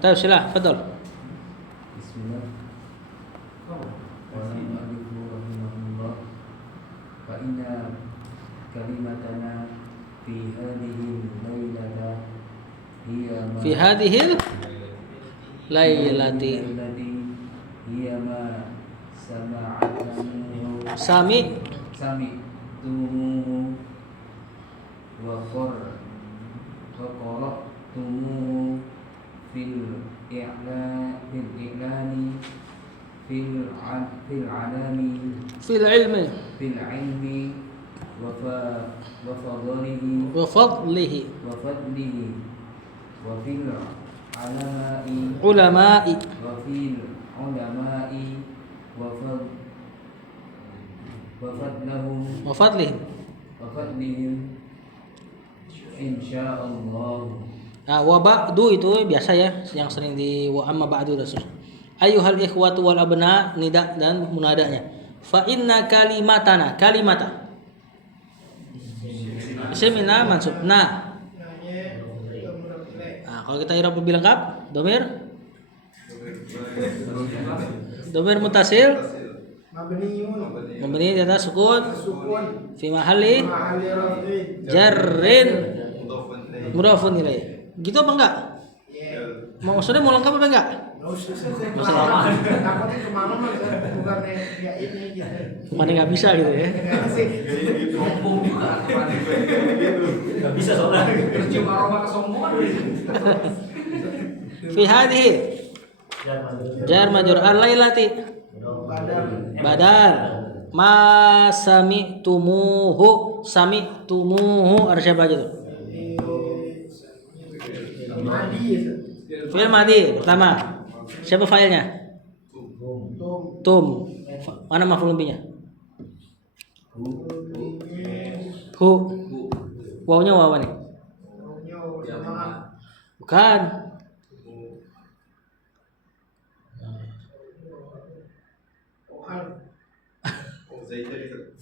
Tahu sila, betul. Bismillah. Qala al-mu'allif rahimahullah fa inna kalimatana fi hadhihi lailata hiya ma Fi hadhil lailati hiya ma sama'atani sami tumuhu wa qara'tumuhu fil i'lani fil alami fil ilmi fil ilmi wa fadlihi wa fadlihi wa fil alamai ulama'i wa fil ulamai wa fadlahum wa fadlihi. wa fadlihim insyaallah. Nah, wa ba'du itu biasa ya, yang sering di wa amma ba'du rasul. Ayyuhal ikhwatu wal abna, nida dan munadanya. Fa inna kalimata isimina mansub. Nah, kalau kita i'rab lebih lengkap, domir mutasil mabni di atas sukun fi mahalli jarrin mudhafun ilaih. Gitu apa enggak? Maksudnya mau lengkap apa enggak? Bukannya nggak bisa gitu ya? Nggak bisa soalnya. Tercium aroma kesombongan. Fi hadhihi jar majrur al-lailati badal ma sami'tumuhu ada siapa aja tuh? Fi'il madhi pertama. Siapa failnya? Tum. Mana maf'ul bihi-nya? Hu. Wawnya waw nih. Bukan.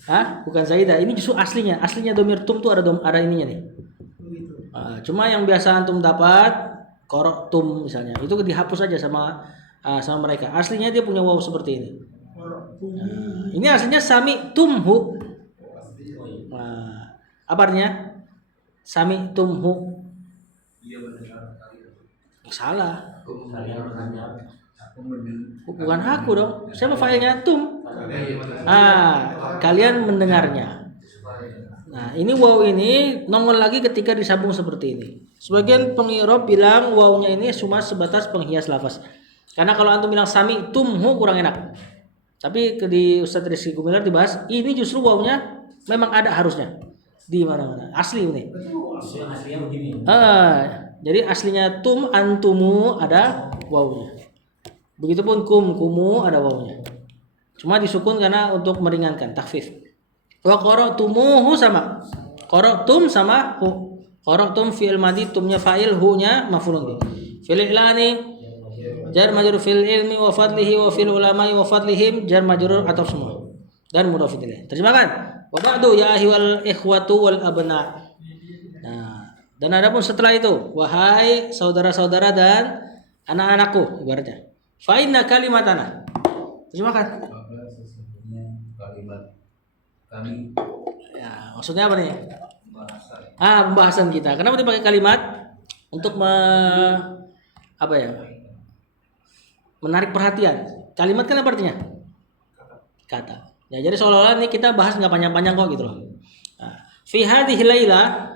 Hah? Bukan Zaidah. Ini justru aslinya. Aslinya domir tum tuh ada ininya nih. Cuma yang biasa antum dapat korok tum misalnya, itu dihapus aja sama mereka. Aslinya dia punya waw seperti ini. Ini aslinya sami tumhu. Apa artinya? Sami tumhu. Salah. Bukan aku dong. Siapa failnya? Tum. Kalian mendengarnya. Nah, ini waw ini nongol lagi ketika disambung seperti ini. Sebagian pengirob bilang wawnya ini cuma sebatas penghias lafaz. Karena kalau antum bilang sami tumhu kurang enak. Tapi di Ustadz Rizky Gumilar dibahas, ini justru wawnya memang ada harusnya di mana-mana. Asli ini. Aslinya begini. Jadi aslinya tum antumu ada wawnya. Begitupun kumu ada wawnya. Cuma disukun karena untuk meringankan, takhfif. Wa qara'tumuhu sama. Qara'tum sama hu. Qara'tum fi'il madhi, tumnya fa'il, hu-nya maf'ulun bih. Fil i'lani jar majrur fil ilmi wa fadlihi wa fil ulama'i wa fadlihim jar majrur atau semua. Dan mudhaf ilaih. Terjemahkan. Wa ba'du ya ayyuhal ikhwatu wal abna. Nah, dan adapun setelah itu, wahai saudara-saudara dan anak-anakku ibaratnya. Fa inna kalimatana. Terjemahkan. Maka sesungguhnya kalimat kami, Ya, maksudnya apa nih? Pembahasan kita. Kenapa dipakai kalimat? Untuk menarik perhatian. Kalimat kan apa artinya? Kata. Ya, jadi seolah-olah ini kita bahas nggak panjang-panjang kok gitu loh. Nah, fi hadhihi laila,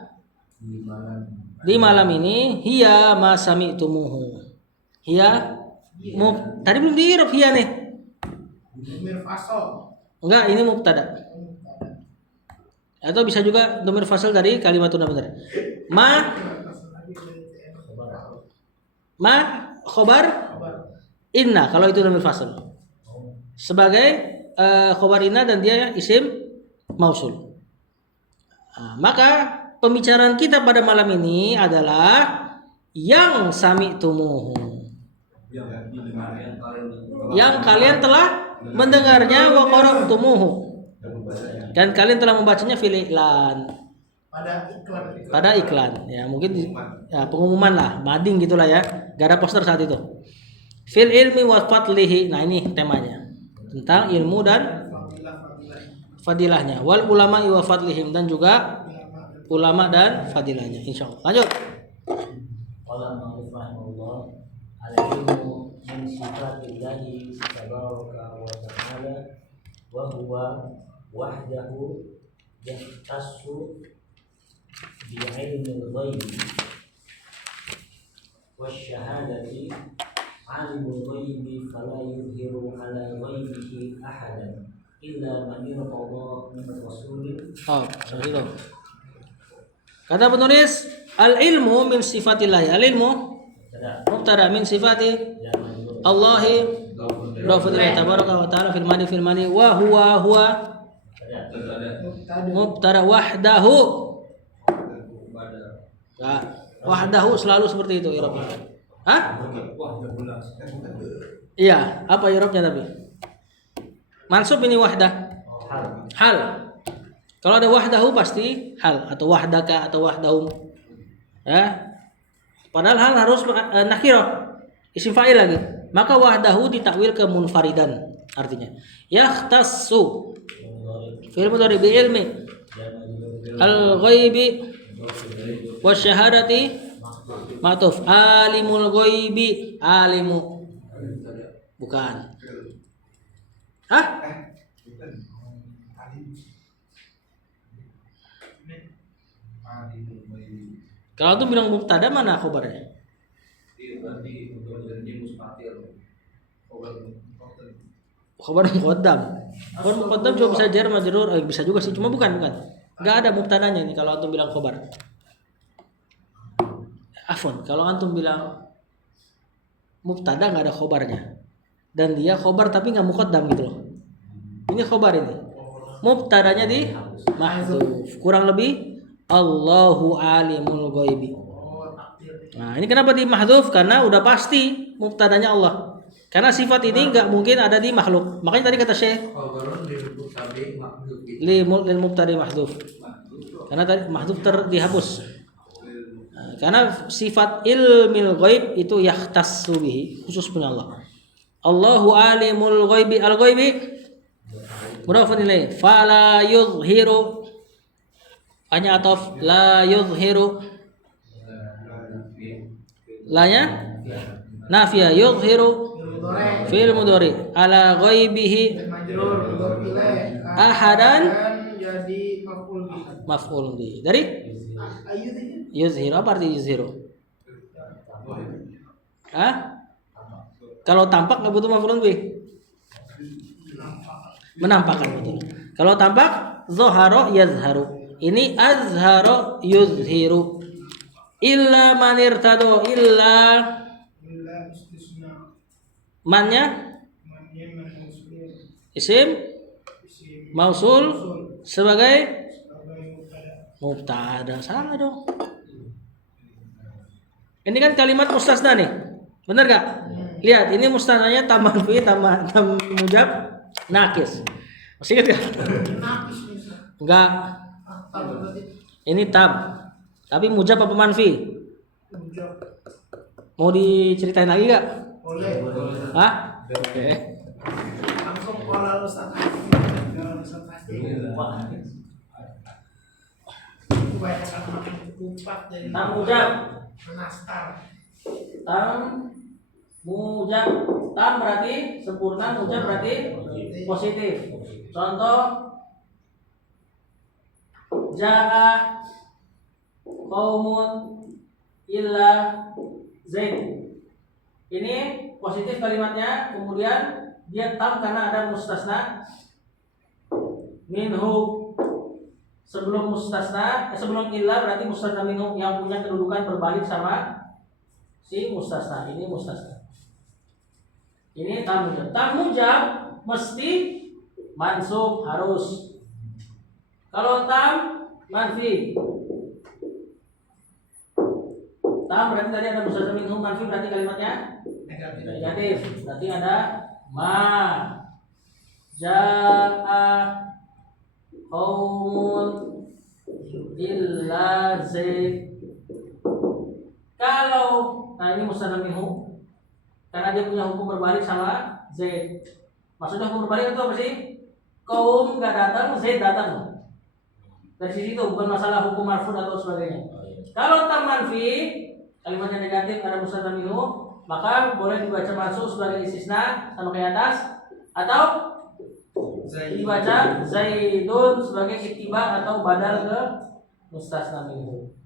di malam ini, hiya ma sami'tumuhu. Hiya tadi belum di-i'rab hiya nih. Enggak, ini mubtada. Atau bisa juga domir fasal dari kalimatun benar. Ma khobar inna, kalau itu domir fasal. Sebagai khobar inna dan dia isim mausul. Maka pembicaraan kita pada malam ini adalah yang sami'tumuhu. Yang kalian telah mendengarnya wa qara'tumuhu. Dan kalian telah membacanya fil i'lan. pada iklan. Ya mungkin ya, pengumuman lah, mading gitulah ya. Gak ada poster saat itu. Fil ilmi wa fadlihi. Nah ini temanya tentang ilmu dan fadilahnya. Wal ulama wa fadlihim, dan juga ulama dan fadilahnya. Insyaallah. Lanjut. Qala Ma'ruf rahimahullah, al-ilmu min sifatillahi tabaraka wa ta'ala wa huwa wahdahu yahtassu bi ilmil ghaibi wasyahadati alimul ghaibi fala yuzhiru ala ghaibihi ahadan illa man irtada min rasulin. Oh, seperti itu. Kata penulis, al-ilmu min sifatillah. Al-ilmu mubtada min sifati Allahi Rabbul tabaraka wa ta'ala fil mani wa huwa mubtada wahdahu. Nah, wahdahu selalu seperti itu i'rabnya. Hah? Iya, apa i'rabnya tapi? Mansub ini wahdah. Hal. Kalau ada wahdahu pasti hal atau wahdaka atau wahdahum. Ya. Padahal hal harus nakirah, isim fa'il lagi. Maka wahdahu ditakwil ke munfaridan artinya. Yahtassu fi'il mudhari bi ilmi al-ghaibi wasyahadati ma'tuf alimul ghaibi alimu bukan. Hah? Kalau tuh bilang mubtada mana khabarnya? Khabar muqaddam. Khabar muqaddam cuma bisa jar majrur, bisa juga sih, cuma bukan. Enggak ada mubtadanya ini kalau antum bilang khabar. Afwan, kalau antum bilang mubtada enggak ada khabarnya. Dan dia khabar tapi enggak muqaddam gitu loh. Ini khabar ini. Mubtadanya di mahdzuf. Kurang lebih Allahu alimul ghaibi. Nah, ini kenapa di mahdzuf? Karena udah pasti mubtadanya Allah. Karena sifat ini nggak mungkin ada di makhluk. Makanya tadi kata Syekh lil mubtadi mahdzuf. Karena tadi mahdzuf dihapus. Nah, karena sifat ilmil ghaib itu yahtassu bihi, khusus punya Allah. Allahu alimul ghaibi, al ghaibi mudhafun ilaih. Fala yuzhiru, hanya ataf la yuzhiru. Lanya nafia yuzhiru fi'il mudhari ala ghaibihi ahadan jadi maf'ul bi. Dari yuzhiru, apa arti yuzhiru? Hah? Kalau tampak nggak butuh maf'ul bi. Menampakkan betul. Kalau tampak zahara yazharu. Ini azhara yuzhiru. Illa man irtado, illa mannya isim mausul sebagai mubtada. Salah dong. Ini kan kalimat mustasna nih. Benar gak? Lihat, ini mustasnanya tam manfi, tam mujab, nakis. Masih ingat gak? Enggak. Ini tam. Tapi mujab apa manfi? Mau diceritain lagi gak? Boleh. Hah? Oke. Langsung pola Ustaz. Tam mujab. Menastar. Tam mujab. Tam berarti sempurna, mujab berarti positif. Contoh jaa qaumun illa zaid. Ini positif kalimatnya, kemudian dia tam karena ada mustasna minhu. Sebelum mustasna, sebelum illa berarti mustasna minhu yang punya kedudukan berbalik sama si mustasna. Ini mustasna. Ini tam mujab. Tam mujab mesti mansub harus. Kalau tam manfi, tam berarti tadi ada mustasna minhu, manfi berarti kalimatnya negatif. Berarti ada ma jaa qaumun illa Zaid. Kalau nah ini musnad minhu karena dia punya hukum berbalik sama Zaid. Maksudnya hukum berbalik itu apa sih? Kaum nggak datang, Zaid datang. Dari sisi itu bukan masalah hukum marfu atau sebagainya. Kalau tam manfi kalimatnya negatif ada musnad minhu, maka boleh dibaca masuk sebagai istisna sama kayak atas atau dibaca Zaidun sebagai ittiba atau badal ke mustasna minhu.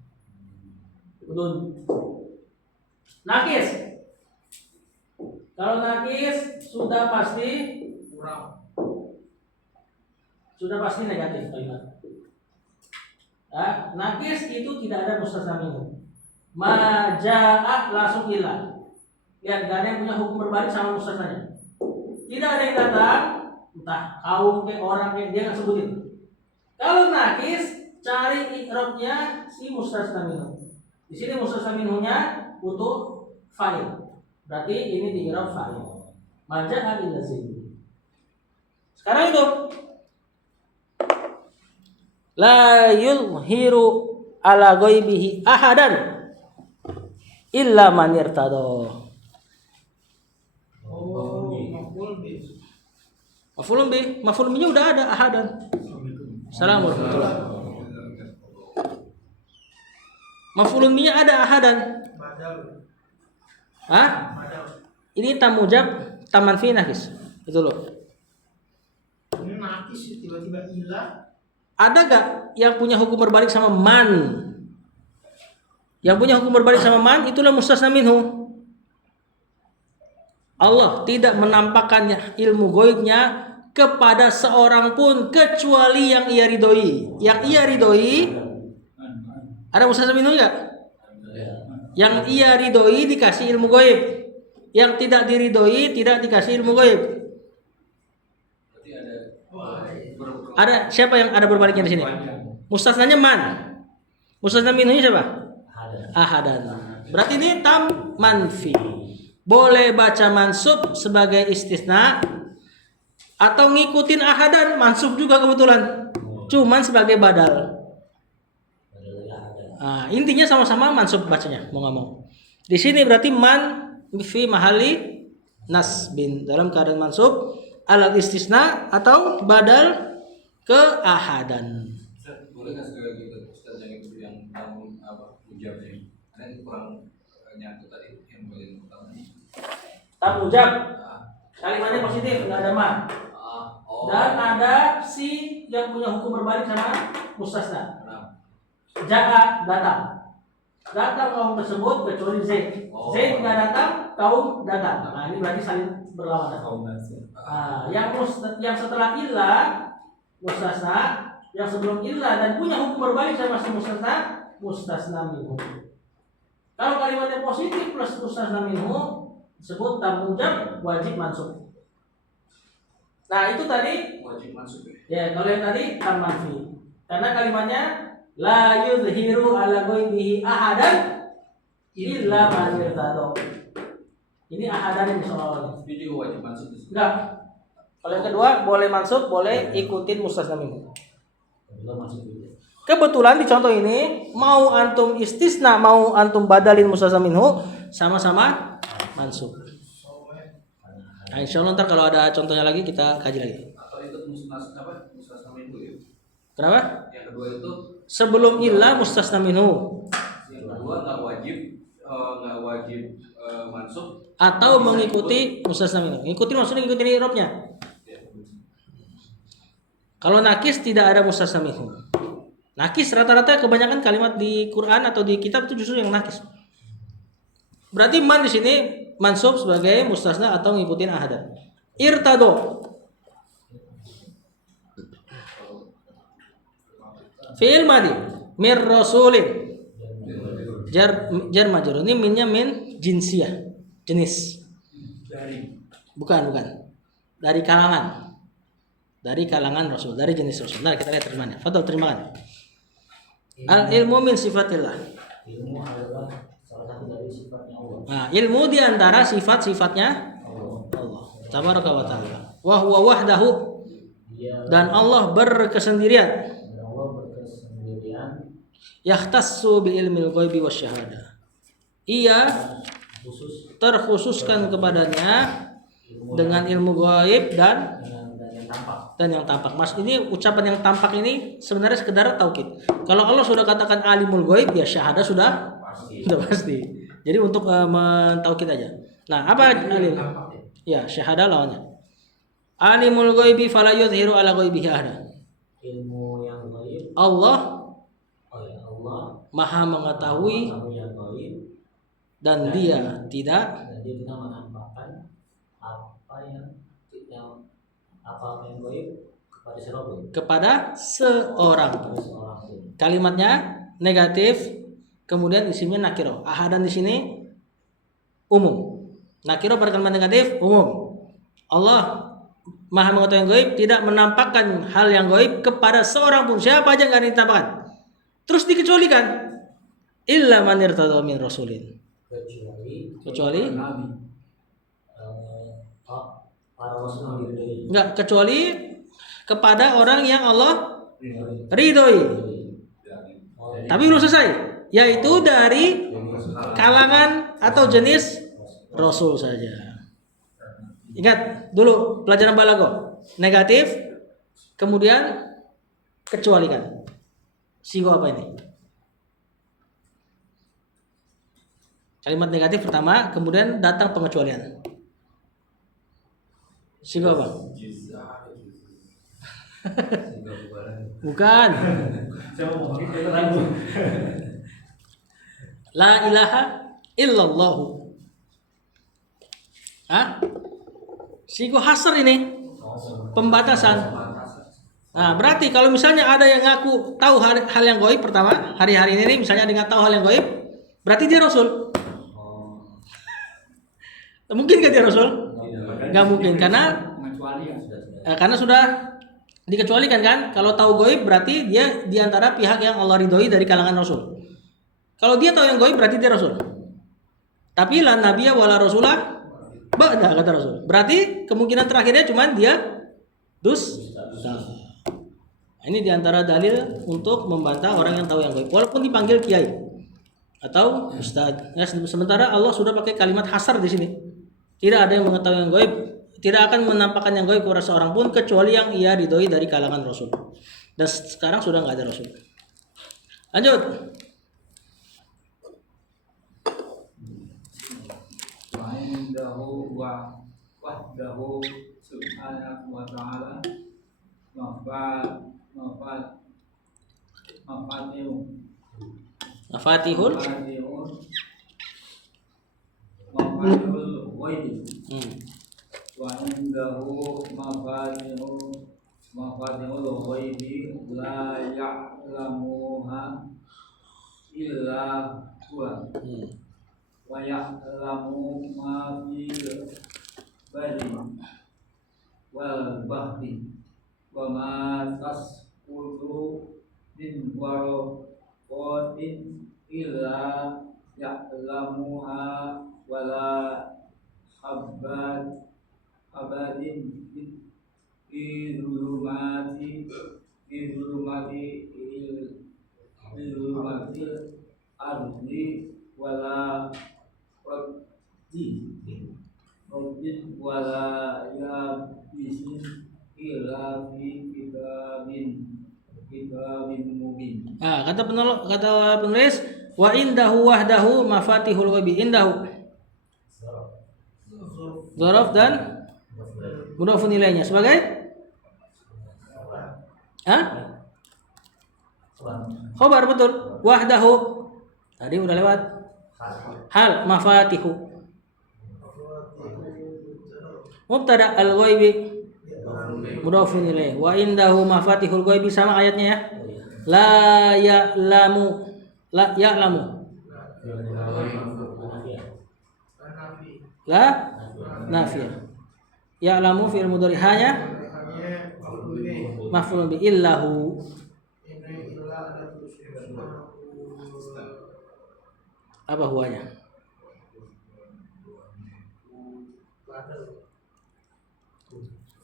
Udun. Nakis. Kalau nakis sudah pasti kurang. Sudah pasti negatif kalimat. Ya, nakis itu tidak ada mustasna minhu. Majaa langsung ilah. Lihat, gak ada yang punya hukum berbalik sama mustasnanya. Tidak ada yang datang, entah kaum kayak orang kayak dia nggak sebutin. Kalau nakis cari i'rabnya si mustasna minhu. Di sini mustasna minhunya butuh fa'il. Berarti ini di i'rab fa'il. Majaa ila Zaid. Sekarang itu la yulhiru ala ghaibihi ahadan illa man irtada. Oh, maf'ul bih. Maf'ulun bih, maf'ulun bihnya udah ada ahadan. Assalamualaikum warahmatullahi wabarakatuh. Maf'ulun bihnya ada ahadan. Badal. Hah? Badal. Ini tamujab taman fi nakis. Itu loh. Ini nakis tiba-tiba ilah. Ada gak yang punya hukum berbalik sama man? Yang punya hukum berbalik sama man itulah mustasna minhu. Allah tidak menampakkannya ilmu goibnya kepada seorang pun kecuali yang ia ridhoi. Yang ia ridhoi ada mustasna minhu enggak? Yang ia ridhoi dikasih ilmu goib. Yang tidak diridhoi tidak dikasih ilmu goib. Berarti ada Ada siapa yang ada berbaliknya di sini? Mustasnanya man. Mustasna minhunya siapa? Ahadan. Berarti ini tam manfi. Boleh baca mansub sebagai istisna atau ngikutin ahadan mansub juga kebetulan. Cuman sebagai badal. Nah, intinya sama-sama mansub bacanya, mau nggak mau. Di sini berarti man fi mahali nasbin dalam keadaan mansub alat istisna atau badal ke ahadan. Ustaz, boleh nggak sekali lagi Ustaz yang itu yang namun apa ujabnya ini? Karena itu kurang nyatu tadi yang bagian pertama ini. Tamujab kalimatnya positif nggak ada man. Dan ada si yang punya hukum berbalik sama mustasna. Ja'a datang. Datang kaum tersebut kecuali Zaid. Zaid nggak datang, kaum datang. Nah ini berarti saling berlawanan. Yang setelah ilah mustasna, yang sebelum ilah dan punya hukum berbalik sama si mustasna minhu. Kalau kalimatnya positif plus mustasna minhu disebut tamujab wajib mansub. Nah itu tadi Wajib masuk ya. ya kalau yang tadi tam manfi. Karena kalimatnya la yuzhiru ala ghaibihi ahadan illa man irtada. Ini ahadan ini soalnya. Ini juga wajib masuk di sini. Enggak. Kalau yang kedua boleh mansub, boleh ikutin mustasna minhu. Kebetulan di contoh ini mau antum istisna, mau antum badalin mustasna minhu sama-sama mansub. Nah, insyaallah ntar kalau ada contohnya lagi kita kaji lagi. Atau itu musnad apa? Musnad itu ya. Kenapa? Yang kedua itu Sebelum ilah mustasna minhu yang kedua nggak wajib mansub atau mengikuti mustasna minhu. Ngikutin maksudnya ngikutin i'rabnya. Kalau nakis tidak ada mustasna minhu. Nakis rata-rata kebanyakan kalimat di Quran atau di kitab itu justru yang nakis. Berarti man di sini mansub sebagai mustasna atau ngikutin ahadan. Irtado. Fi'il madi mir rasulin. Jar majrur. Ini minnya min jinsiyah, jenis. Bukan. Dari kalangan. Dari kalangan rasul, dari jenis rasul. Nah, kita lihat terjemahannya. Fadhol terjemahan. Al ilmu min sifatillah. Ilmu adalah salah satu dari sifatnya Allah. Nah, ilmu di antara sifat-sifatnya Allah. Tabaraka wa taala. Wa huwa wahdahu. Dia Dan Allah berkesendirian. dan Allah berkesendirian yahtassu bi ilmil ghaibi wasyahadah. Ia khusus terkhususkan kepadanya dengan ilmu gaib dan dan yang tampak. yang tampak. Mas, ini ucapan yang tampak ini sebenarnya sekedar taukid. Kalau Allah sudah katakan alimul ghaib, ya syahadah sudah pasti. Jadi untuk mentaukid aja. Nah, apa alim? Ya, syahadah lawannya. Alimul ghaibi fala yudhiru ala ghaibihi ahada. Ilmu yang gaib, Allah Allah Maha mengetahui tahu yang gaib dan Dia tidak dan dia tidak menampakkan apa yang gaib kepada siapapun. kepada seorang pun. Seorang pun. Kalimatnya negatif, kemudian isimnya nakiro. Ahadan di sini umum. Nakiro pada kalimat negatif umum. Allah Maha mengetahui yang gaib, tidak menampakkan hal yang gaib kepada seorang pun. Siapa aja nggak ditampakkan. Terus dikecualikan. Illa man irtada min rasulin. Kecuali para rasul yang diridhoi. enggak, kecuali kepada orang yang Allah ridhoi. Tapi belum selesai, yaitu dari kalangan atau jenis rasul saja. Ingat dulu pelajaran balaghah. Negatif, kemudian kecualikan. Sigo apa ini? Kalimat negatif pertama, kemudian datang pengecualian. Sigo apa? Bukan. Saya mau ngomongin saya ragu. La ilaha illallahu. Hah? Sigo hasr ini. Pembatasan. Nah, berarti kalau misalnya ada yang ngaku tahu hal yang gaib pertama, hari-hari ini misalnya ada yang tahu hal yang gaib, berarti dia rasul. Mungkin gak dia rasul? Gak mungkin karena sudah dikecualikan kan. Kalau tahu gaib berarti dia diantara pihak yang Allah ridhoi dari kalangan rasul. Kalau dia tahu yang gaib berarti dia rasul. Tapi la nabiyya wala rasulah ba'da kata rasul. Berarti kemungkinan terakhirnya cuma dia dusta. Ini diantara dalil untuk membantah orang yang tahu yang gaib, walaupun dipanggil kiai atau ustaz. Ya, sementara Allah sudah pakai kalimat hasar di sini. Tidak ada yang mengetahui yang gaib, tidak akan menampakkan yang gaib kepada seorang pun kecuali yang ia ridhoi dari kalangan rasul. Dan sekarang sudah nggak ada rasul. Lanjut. Wa'indahu wahdahu subhanahu wa ta'ala Mafatihul ghaib wa indahu mafatihul ghaib la ya'lamuha illa huwa wa ya'lamu ma fil barri wal bahri wa ma tasqutu min waraqatin illa ya'lamuha wala habadin fi zulumati ardi wala Rabbin wala yabisin illa fi kitabin mubin. kata penulis wa indahu wahdahu mafatihul ghaib. Indahu dzaraf dan mudhafun ilaihnya sebagai khobar, betul. Wahdahu tadi udah lewat. Hal mafatihu mubtada al ghaibi mudhafun ilaih. Wa indahu mafatihul ghaibi sama ayatnya ya. La ya'lamu la nafiyah. Ya'lamu fi'il mudhari hanya maf'ulun bi illahu. Apa huanya?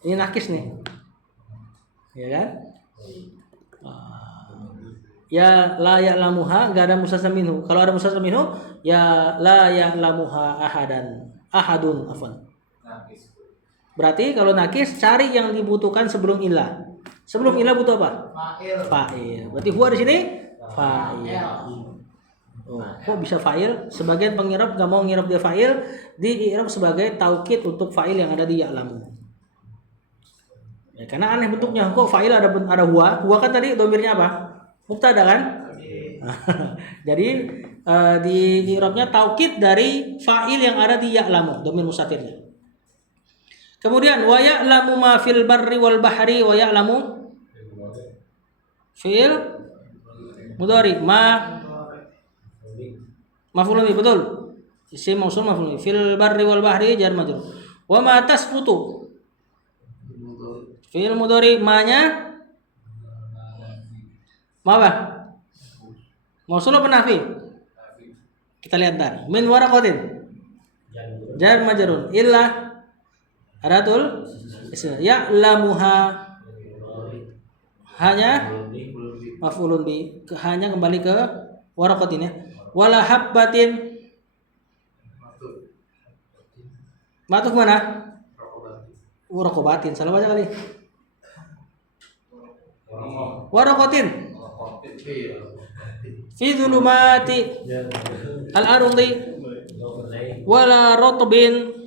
Ini nakis nih, ya kan? ya la ya'lamuha enggak ada mustasna minhu. Kalau ada mustasna minhu ya la ya'lamuha ahadun afwan. Nakis. Berarti kalau nakis cari yang dibutuhkan sebelum ilah. Sebelum ilah butuh apa? Fa'il. Fa'il. Berarti huwa di sini fa'il. Oh, kok bisa fa'il? Sebagian pengirab enggak mau ngirab dia fa'il, diirab sebagai taukid untuk fa'il yang ada di ya'lamu. Ya, karena aneh bentuknya. Kok fa'il ada huwa? Huwa kan tadi domirnya apa? Mubtada kan? Jadi di i'rabnya taukid dari fa'il yang ada di ya'lamu, domir mustatirnya. Kemudian wa ya'lamu ma fil barri wal bahri wa ya'lamu fi'il mudhari maf'ulun bih, betul. Isim mausul maf'ulun bih. Fil barri wal bahri jar majrur. Wa ma tasfutu fi'il mudhari ma-nya ma apa? Mausul apa nafi? Kita lihat ntar. Min waraqatin jar majrur illa adatul ya'lamuha hanya maf'ulun bi, hanya kembali ke waraqatin ya. Wala habbatin matuf mana? Waraqatin, salah baca kali. Waraqatin fi dzulumati al-ardi wala ratbin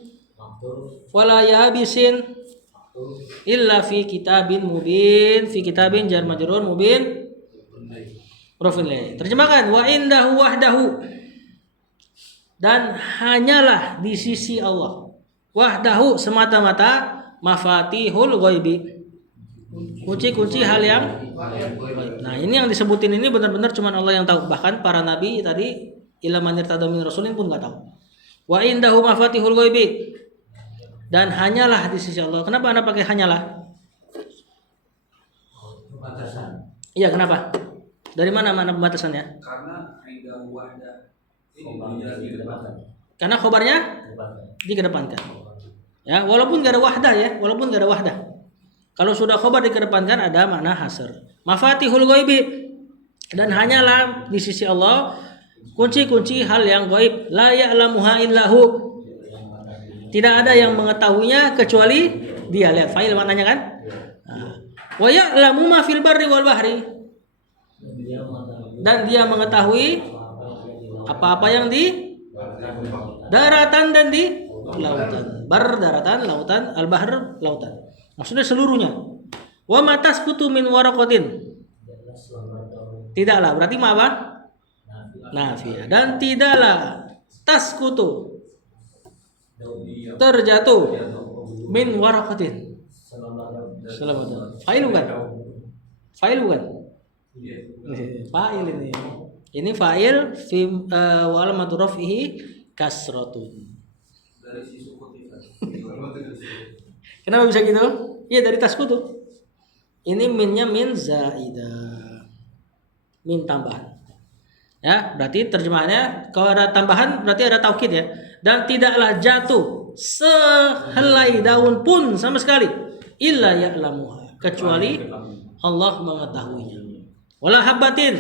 wala yabisin illa fi kitabin mubin. Fi kitabin jar majrur, mubin mudhafun ilaih. Terjemahkan wa indahu wahdahu, dan hanyalah di sisi Allah. Wahdahu semata-mata, mafatihul ghaibi, kunci-kunci hal yang gaib. Nah, ini yang disebutin ini benar-benar cuma Allah yang tahu. Bahkan para nabi tadi ila man irtada min rasulin pun enggak tahu. Wa indahu mafatihul ghaibi, dan hanyalah di sisi Allah. Kenapa Anda pakai hanyalah? Pembatasan. Iya, kenapa? Dari mana pembatasannya? Karena indah wahda ini menjadi di depan. Karena khobarnya dikedepankan. Ya, walaupun gak ada wahdah ya, walaupun gak ada wahdah. Kalau sudah khobar dikedepankan ada makna hasr. Mafatihul ghaibi, dan hanyalah di sisi Allah kunci-kunci hal yang gaib. La ya'lamuha illahu, tidak ada yang mengetahuinya kecuali dia. Lihat fa'il maknanya kan? Wa ya'lamu ma fil barri wal bahri, dan dia mengetahui apa-apa yang di daratan dan di lautan. Bar daratan, lautan, al-bahr lautan. Maksudnya seluruhnya. Wa ma tasqutu min waraqatin, tidaklah, berarti ma apa? Nafiyah. Dan tidaklah tasqutu, terjatuh, min waraqatin. Selamat. Fa'il bukan? Fa'il bukan? Fa'il ini. Ini fa'il fi wa alamatu raf'ihi kasratun. Dari si sukut itu. Kenapa bisa gitu? Iya, dari tasqutu. Ini minnya min zaidah. Min tambahan. Ya, berarti terjemahannya kalau ada tambahan berarti ada taukid ya. Dan tidaklah jatuh sehelai daun pun sama sekali illa ya'lamuha, kecuali Allah mengetahuinya. Wala habbatin,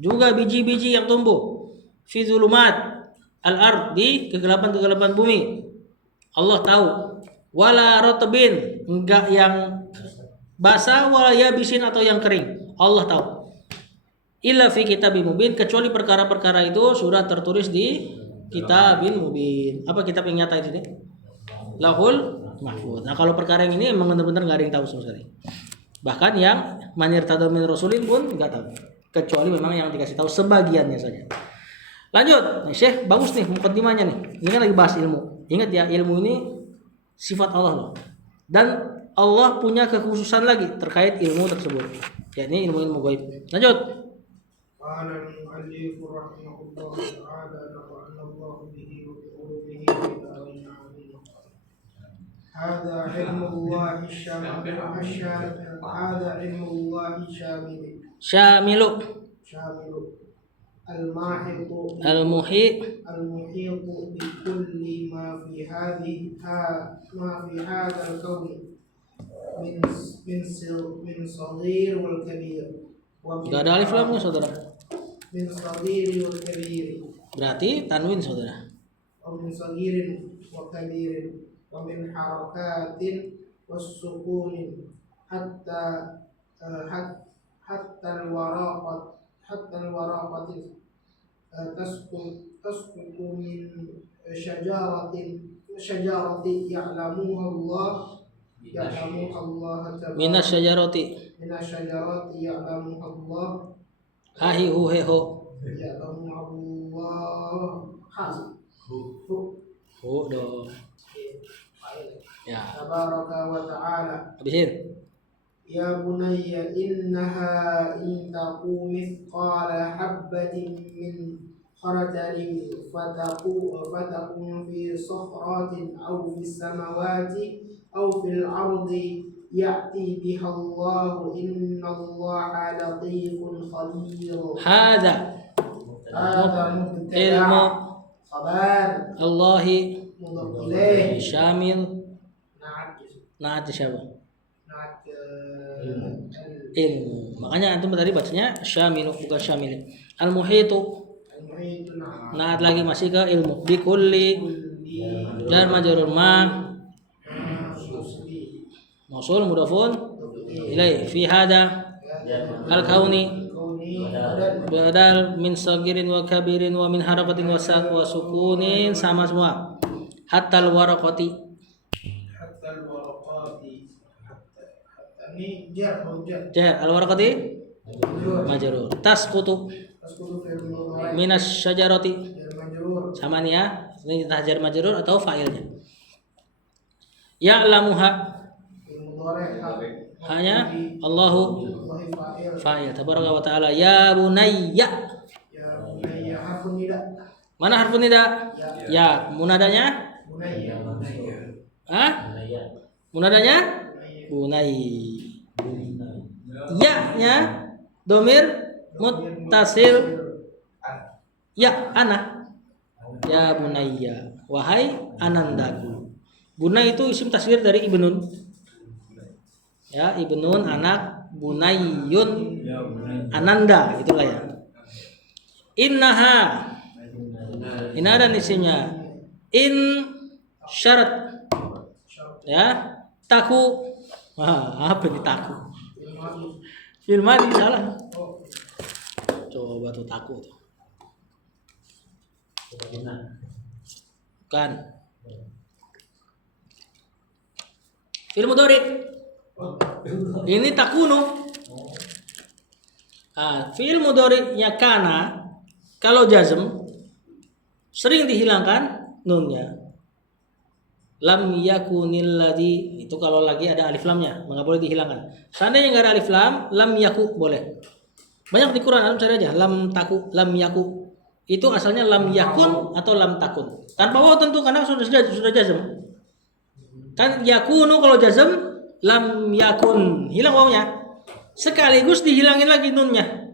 juga biji-biji yang tumbuh fi zulumat al-ard, di kegelapan-kegelapan bumi, Allah tahu. Wala ratbin, enggak yang basah, wala yabisin atau yang kering, Allah tahu. Illa fi kitabim mubin, kecuali perkara-perkara itu sudah tertulis di kitabin mubin. Apa kitab yang nyata itu nih? Lahul mahfuz. Nah, kalau perkara yang ini memang benar-benar nggak ada yang tahu sama sekali. Bahkan yang manir tadamin rasulin pun nggak tahu, kecuali memang yang dikasih tahu sebagiannya saja. Lanjut, nih, Syekh bagus nih mukaddimahnya nih. Ini kan lagi bahas ilmu. Ingat ya, ilmu ini sifat Allah loh. Dan Allah punya kekhususan lagi terkait ilmu tersebut, yakni ilmu-ilmu gaib. Lanjut. قال المؤلف رحمه الله تعالى نفعنا الله به وبعلومه كتاب عظيم. هذا علم الله الشامل، هذا علم الله الشامل Syamilu شامل الماحق al-muhit المحيط بكل ما في هذا الكون من صغير والكبير. Gak ada alif lamnya saudara. min saghirin wa kabirin Berarti tanwin saudara. wa min saghirin wa kabirin wa min harakatin was-sukunin hatta hatta al-waraqati tasqutu min shajarati ya'lamuha Allah ta'ala Minas syajarati. minasyajarati ya'lamuha Allah Hahi hu he ho. ya'lamuha Allah Hu dong. Ya. tabaraka wa ta'ala Habisin. ya bunayya innaha in taku mithqala habbatin min khardalin fatakun fi sakhratin aw fis samawati aw fil ardi ya'ti biha Allah innallaha latifun khabir. Hadza Hadza ilmu mubtada' khabar Allahi mudhaf ilaih syamil na'at naat siapa? na'at Ilmu. Makanya antum tadi bacanya syamilu bukan syamil. Al muhitu al-muhitu naat lagi masih ke ilmu. Bi kulli jar majrur ma mausul mudafun ilai fi hada al kauni badal min sagirin wa kabirin wa min harakatin wa sukunin sama semua hatta al waraqati hatta al-waraqati hatta ini jar hujjat jar al waraqati majrur tasqutu tasqutu fil mudhari' minas syajarati majrur sama nih ya, ini jar majrur atau fa'ilnya. Ya'lamuha fil mudhari' hanya Allahu Allahi fa'il fa'il tabaraka wa ta'ala ya bunayya. ya bunayya harfun nida Mana harfun nida? Ya, munadanya? bunayya Hah? Munadanya? Bunay. Ya-nya domir muttasil ya anak. Ya bunayya, wahai anandaku. Bunay itu isim tasghir dari ibnun. Ya, ibnun anak, bunayyun ananda, itulah ya. Innaha. Ini ada isimnya. In syarat. Ya, taku. Wah, apa ini taku? Fil madi salah. Coba tuh taku tuh. Bukan. Fil mudhari. Ini takunu. Fi'il mudhari'nya kana kalau jazm sering dihilangkan nunnya. Lam yakunil ladzi itu kalau lagi ada alif lamnya, enggak boleh dihilangkan. Seandainya enggak ada alif lam, lam yaku boleh. Banyak di Quran, antum cari aja, lam taku, lam yaku. Itu asalnya lam yakun atau lam takun. Tanpa waw tentu karena sudah jazm. Kan yakunu kalau jazm lam yakun, hilang wawnya. Sekaligus dihilangin lagi nunnya.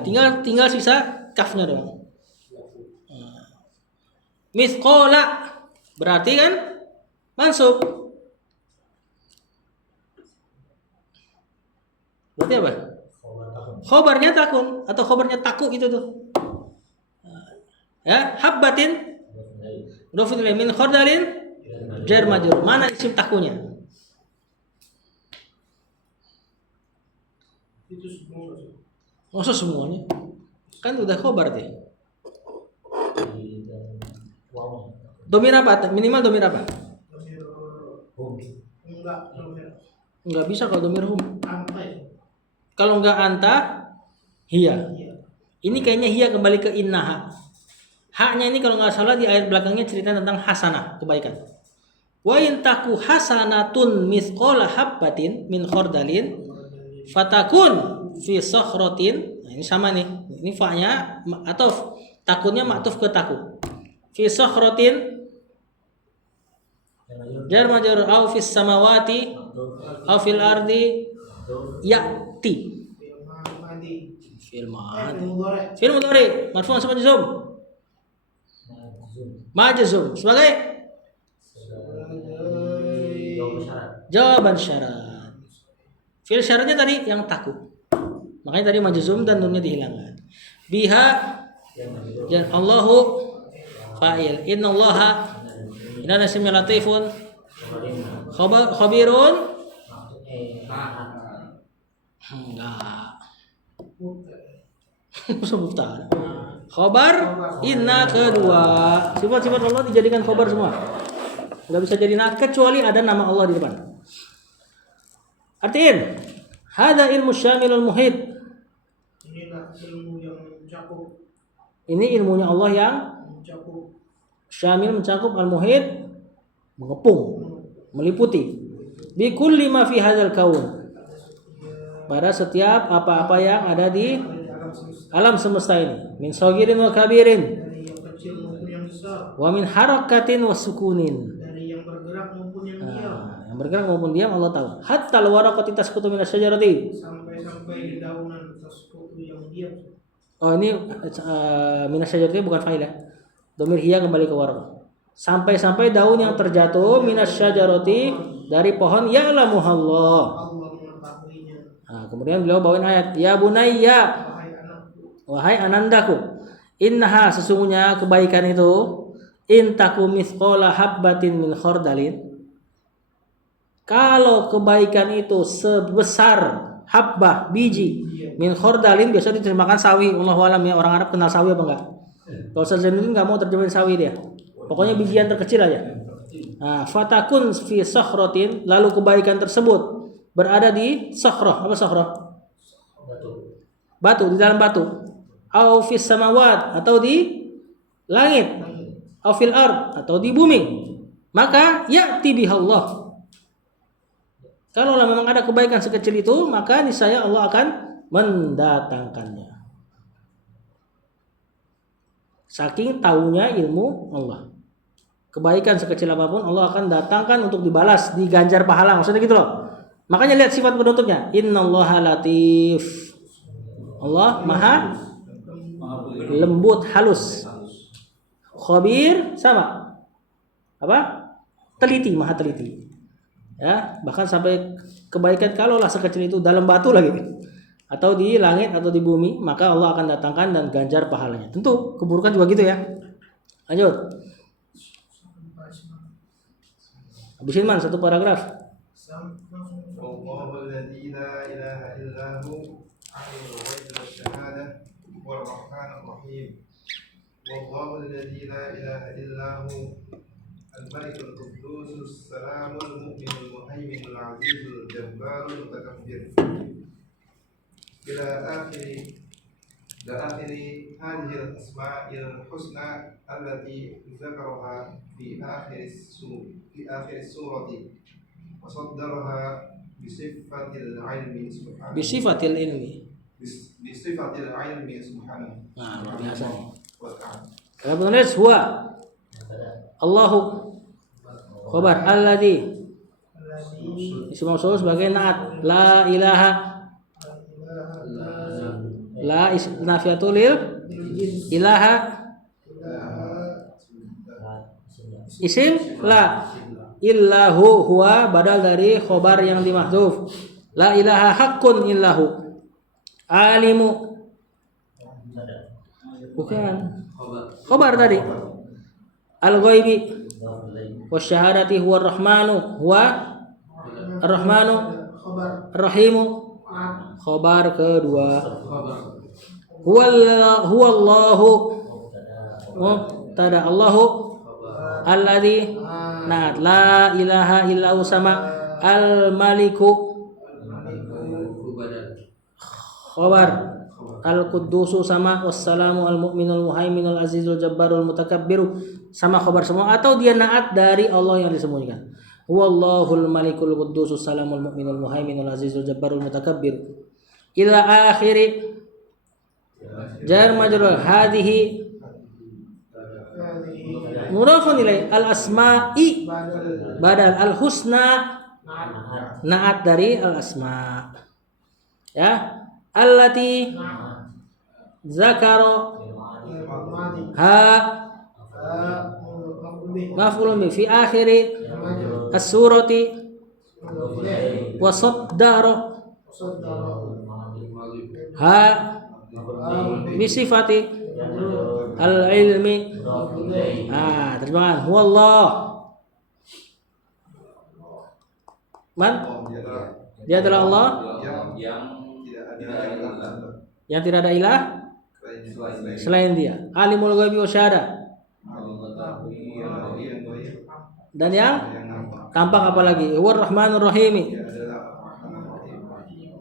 Tinggal sisa kafnya doang. Mithqala berarti kan mansub. Berarti apa? Khobarnya takun atau khobarnya taku itu tuh. Ya, habbatin mudhafun ilaih min khardalin jar majrur. Mana isim takunya? itu semua Masa semuanya? Kan udah khobar deh. Domir apa? Minimal domir apa? Enggak bisa kalau domir hum. Kalau enggak anta, hiya. Ini kayaknya hiya kembali ke innaha. Haknya ini kalau nggak salah di ayat belakangnya cerita tentang hasanah, kebaikan. Wa in taku hasanatun mithqala habbatin min khardalin fatakun fi sakhratin. Nah, ini sama nih. Ini fa-nya atau takunnya ma'tuf ke taku. Fi sakhratin jar majrur au fis samawati au fil ardi ya'ti. Fil mudhari marfu' sama jazm. Majzum sebagai jawaban syarat. Fi'il syaratnya tadi yang taku. Makanya tadi majzum dan nunnya dihilangkan. Biha dan Allahu fa'il. Innallaha inna nasimul latifun khabirun. Enggak. Sebutan. Khobar inna kedua. Sifat-sifat Allah dijadikan khobar semua. Enggak bisa jadi nak kecuali ada nama Allah di depan. Artiin, hada ilmu syamilul muhit. Inilah ilmu yang mencakup, Ini ilmunya Allah yang syamil mencakup al-muhit mengepung, meliputi. Bi kulli ma fi hadzal kaun. Pada setiap apa-apa yang ada di alam semesta ini. Min sagirin wa kabirin. dari yang kecil maupun yang besar, Wa min harakatin wa sukunin. dari yang bergerak maupun yang diam, Yang bergerak maupun diam Allah tahu. Hatta al-waraqati tasqutu min asy-syajarati. sampai dedaunan tasqutu yang diam. Oh ini min asy-syajarati bukan fa'il ya. Dhamir hiya kembali ke waraq. Sampai-sampai daun yang terjatuh min asy-syajarati dari pohon ya'lamu Allah. Allah mengetahuinya. Nah, kemudian beliau bawain ayat, ya bunayya, Wahai anakku, wahai anandaku, innaha sesungguhnya kebaikan itu intaku mithqala habbatin min khardalin. Kalau kebaikan itu sebesar habbah biji min khardalin, biasa diterjemahkan sawi. Wallahu alam ya, orang Arab kenal sawi apa enggak? Kalau Ustaz Zainuddin enggak mau terjemahin sawi dia. Pokoknya bijian terkecil aja. Nah, fatakun fi sakhratin, lalu kebaikan tersebut berada di sakhroh. Apa sakhroh? Batu, di dalam batu. Au fis samawat, atau di langit. Au fil ard, atau di bumi. Maka ya'ti bihallah. Kalau memang ada kebaikan sekecil itu, maka niscaya Allah akan mendatangkannya. Saking taunya ilmu Allah. Kebaikan sekecil apapun Allah akan datangkan untuk dibalas, diganjar pahala. Maksudnya gitu loh. Makanya lihat sifat penutupnya. Innallaha latif. Allah maha lembut, halus. Khabir sama. Apa? Teliti, maha teliti. Ya, bahkan sampai kebaikan kalaulah sekecil itu dalam batu lagi, atau di langit atau di bumi, maka Allah akan datangkan dan ganjar pahalanya. Tentu keburukan juga gitu ya. Lanjut. Habisin man satu paragraf. والله الذي لا إله إلا هو عالم الغيب والشهادة هو الرحمن الرحيم والله الذي لا إله إلا هو الملك القدوس السلام المؤمن المهيمن العزيز الجبار المتكبر إلى آخر هذه الأسماء الحسنى التي ذكرها في آخر السورة وصدرها بصفة العلم سبحانه. Bisifatil ilmi. بصفة العلم سبحانه. Nah, luar biasa. وتعالى. Kalau penulis huwa Allahu khabar alladzi isim mausul sebagai naat la ilaha la nafiatul lil ilaha isim la illahu huwa badal dari khobar yang dimahdzuf. La ilaha haqqun illahu. Alimu bukan khobar tadi. Al-ghaibi wasyahadati huwa ar-rahmanu huwa ar-rahmanu ar-rahimu. Khobar kedua. Huwa Allahu mubtada Allahu alladzi nah la ilaha illahu sama al-maliku khabar al-quddusu sama wassalamu al-mu'minul muhaiminul azizul jabbarul mutakabbiru sama khabar semua, atau dia naat dari Allah yang disembunyikan. Huwallahul malikul quddusus salamul mu'minul muhaiminul azizul jabbarul mutakabbiru ila akhiri jar majrur hadhihi mudhafun ilaih al asma'i badal al husna naat dari al asma ya allati zakara ha maf'ulun bi fi akhiri as-surati wa saddara ha bisifati al-ilmi. Terjemahan huwallah. Man? Dia adalah Allah yang tidak ada ilah selain Dia. Alimul ghaibi wasyahada. Dan yang tampak apa lagi? War-Rahmanur Rahim.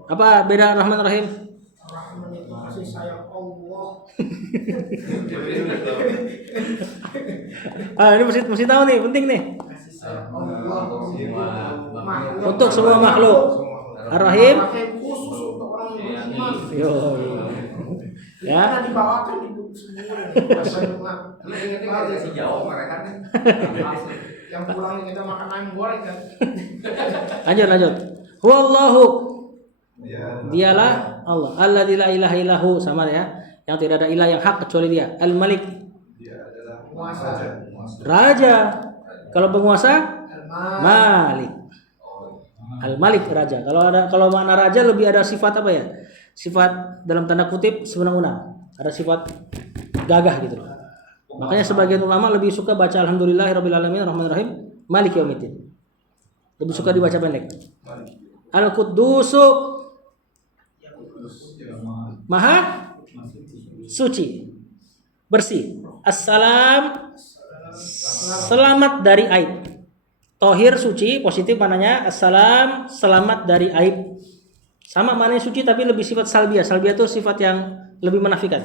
Apa beda Rahman Rahim? Rahman itu kasih sayang Allah. Ini mesti tahu nih, penting nih. Kasih sayang Allah Untuk semua makhluk. Ar-Rahim. Khusus untuk orang beriman. Yo. Ya. Karena dibawakan di buku semua. Ingatnya si Jawa mereka kan. Yang pulang kita makan ayam goreng kan. Lanjut. Huwallahu. Dialah Allah. Alladzi la ilaha illahu, sama ya. Yang tidak ada ilah yang hak kecuali Dia. Al-Malik. Raja. Kalau penguasa Malik. Al-Malik raja. Kalau makna raja lebih ada sifat apa ya? Sifat dalam tanda kutip sewenang-wenang. Ada sifat gagah gitu loh. Makanya sebagian ulama lebih suka baca alhamdulillahirabbil alamin arrahmanir rahim maliki yaumiddin. Lebih suka dibaca pendek. Al-Quddusu Maha suci, bersih. Assalam, selamat dari aib. Tohir suci, positif mananya. Assalam, selamat dari aib. Sama mananya suci tapi lebih sifat salbiah. Salbiah itu sifat yang lebih menafikan.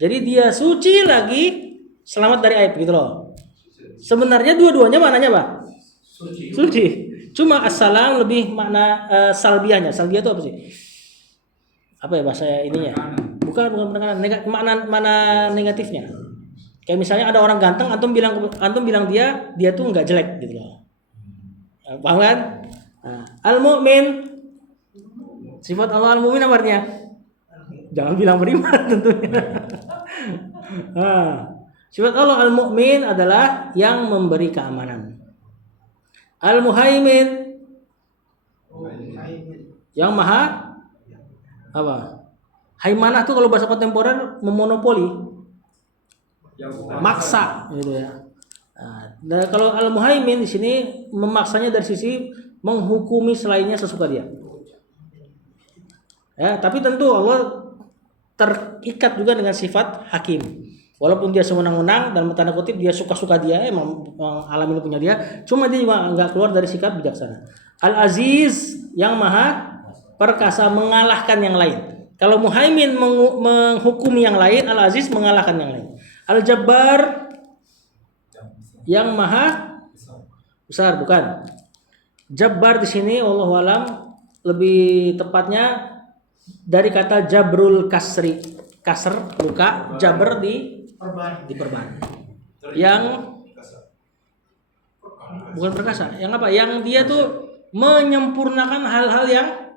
Jadi dia suci lagi selamat dari aib gitu loh. Sebenarnya dua-duanya mananya apa? Suci. Cuma assalam lebih makna salbiahnya. Salbiah itu apa sih? Apa ya bahasa ininya? Bukan penekanan, mana negatifnya. Kayak misalnya ada orang ganteng, antum bilang dia tuh nggak jelek gitu loh. Paham kan? Al-mu'min, sifat Allah al-mu'min apa artinya? Jangan bilang beriman tentunya. Sifat Allah al-mu'min adalah yang memberi keamanan. Al-muhaimin, yang maha apa? Haimanah tuh kalau bahasa kontemporer memonopoli, maksa gitu ya. Nah, kalau al-muhaimin di sini memaksanya dari sisi menghukumi selainnya sesuka dia. Ya, tapi tentu Allah terikat juga dengan sifat hakim. Walaupun dia sewenang-wenang dalam tanda kutip dia suka-suka dia, emang alam ini punya dia, cuma dia juga nggak keluar dari sikap bijaksana. Al-Aziz yang maha perkasa mengalahkan yang lain. Kalau Muhaimin menghukumi yang lain, Al-Aziz mengalahkan yang lain. Al-Jabbar yang maha besar, bukan. Jabbar di sini wallahu alam lebih tepatnya dari kata jabrul kasri. Kasr luka, jabr diperban. Yang bukan perkasa, yang apa? Yang dia tuh menyempurnakan hal-hal yang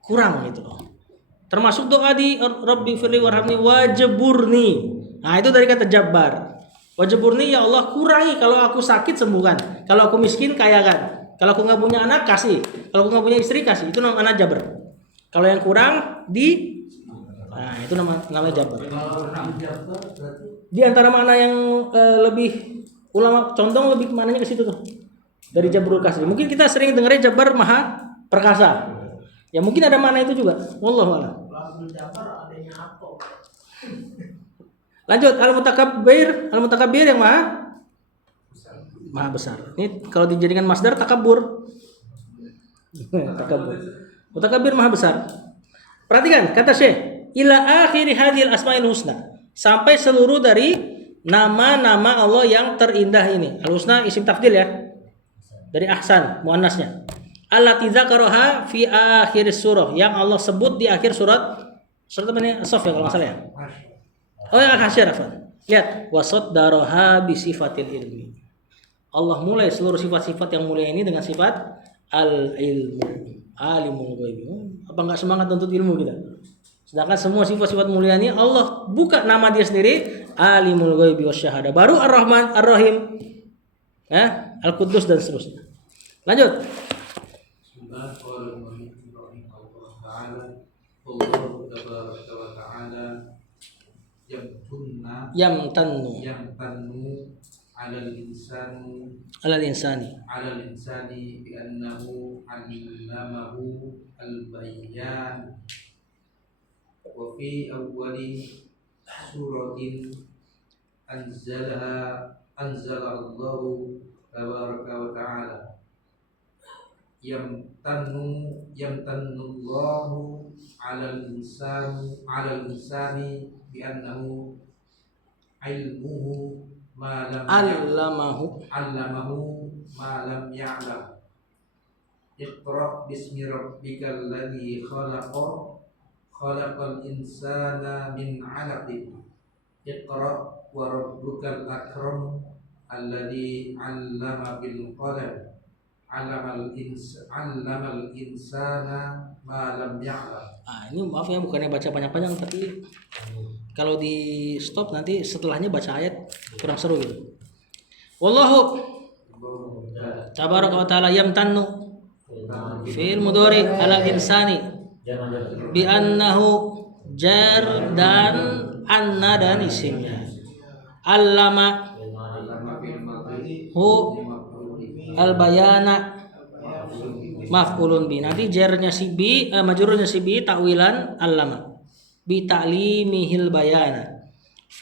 kurang gitu loh. Termasuk doa di Rabbi firli warhamni wajburni. Nah, itu dari kata jabbar. Wajburni, ya Allah kurangi, kalau aku sakit sembuhkan, kalau aku miskin kayakan, kalau aku nggak punya anak kasih, kalau aku nggak punya istri kasih. Itu namanya jabr. Kalau yang kurang nah itu namanya jabr. Di antara makna yang lebih ulama condong lebih maknanya ke situ tuh. Dari jabrul kasri. Mungkin kita sering dengarnya jabar maha perkasa. Ya mungkin ada makna itu juga. Wallahu a'lam. Adanya apa? Lanjut, al-mutakabbir yang maha besar. Ini kalau dijadikan masdar takabur. Takabur. Mutakabbir maha besar. Perhatikan kata Syekh, ila akhiri hadhil asmaul husna. Sampai seluruh dari nama-nama Allah yang terindah ini. Al-husna isim tafdil ya. Dari ahsan muannasnya. Allati dzakaraha fi akhir surah, yang Allah sebut di akhir surat apa ini? As-Saff ya kalau enggak salah ya. Oh ya, Al-Hasyr afwan. Lihat, wasaddaraha bi sifatil ilmi. Allah mulai seluruh sifat-sifat yang mulia ini dengan sifat al-ilmu, alimul ghaibi. Apa enggak semangat untuk ilmu kita? Sedangkan semua sifat-sifat mulia ini Allah buka nama dia sendiri, alimul ghaibi wasyahada. Baru Ar-Rahman, Ar-Rahim. Ya, Al-Quddus dan seterusnya. Lanjut. Allah tabaraka wa ta'ala yamtunna yamtannu yamtannu 'alal insani alal insani 'alal insani bi annahu 'allamahu al-bayan wa fi awwali suratin anzala Allahu tabaraka wa ta'ala yamtannu Allahu 'alal insani bi annahu ilmuhu ma lam allamahu ma lam ya'lam. Iqra bismi rabbikal ladzi khalaqal insana min 'alaqin. Iqra wa rabbukal akram alladzi 'allama bil qalam. 'allamal insana ma lam ya'lam. Ini maaf ya, bukannya baca panjang-panjang, tapi kalau di stop nanti setelahnya baca ayat kurang seru gitu. Wallahu tabaraka wa ta'ala yamtannu fi'il mudhari alal insani bi annahu jar dan anna dan isimnya. Allama hu al bayana maf'ulun bi. Nanti jarnya si bi, majrurnya si bi takwilan allama bi ta'limihil bayana.